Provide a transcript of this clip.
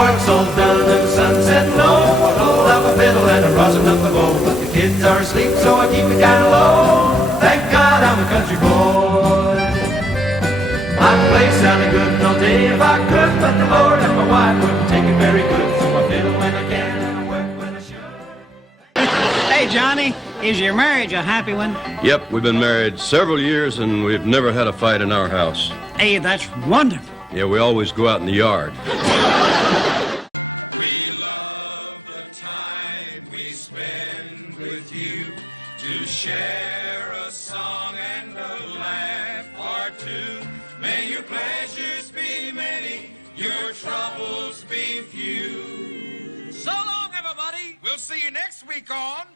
world songs down to the sunset low. I roll up a fiddle and I rosin up a bow. But the kids are asleep, so I keep it kind of low. Thank God I'm a country boy. I play sounding good all day if I could, but the Lord and my wife wouldn't take it very good. So I fiddle when I can and I work when I should. Hey, Johnny, is your marriage a happy one? Yep, we've been married several years and we've never had a fight in our house. Hey, that's wonderful. Yeah, we always go out in the yard. We love the time we spend with you, to share a song and a laugh or two. May your pleasures be many, your troubles be few. So long, everybody. We'll see you next week on...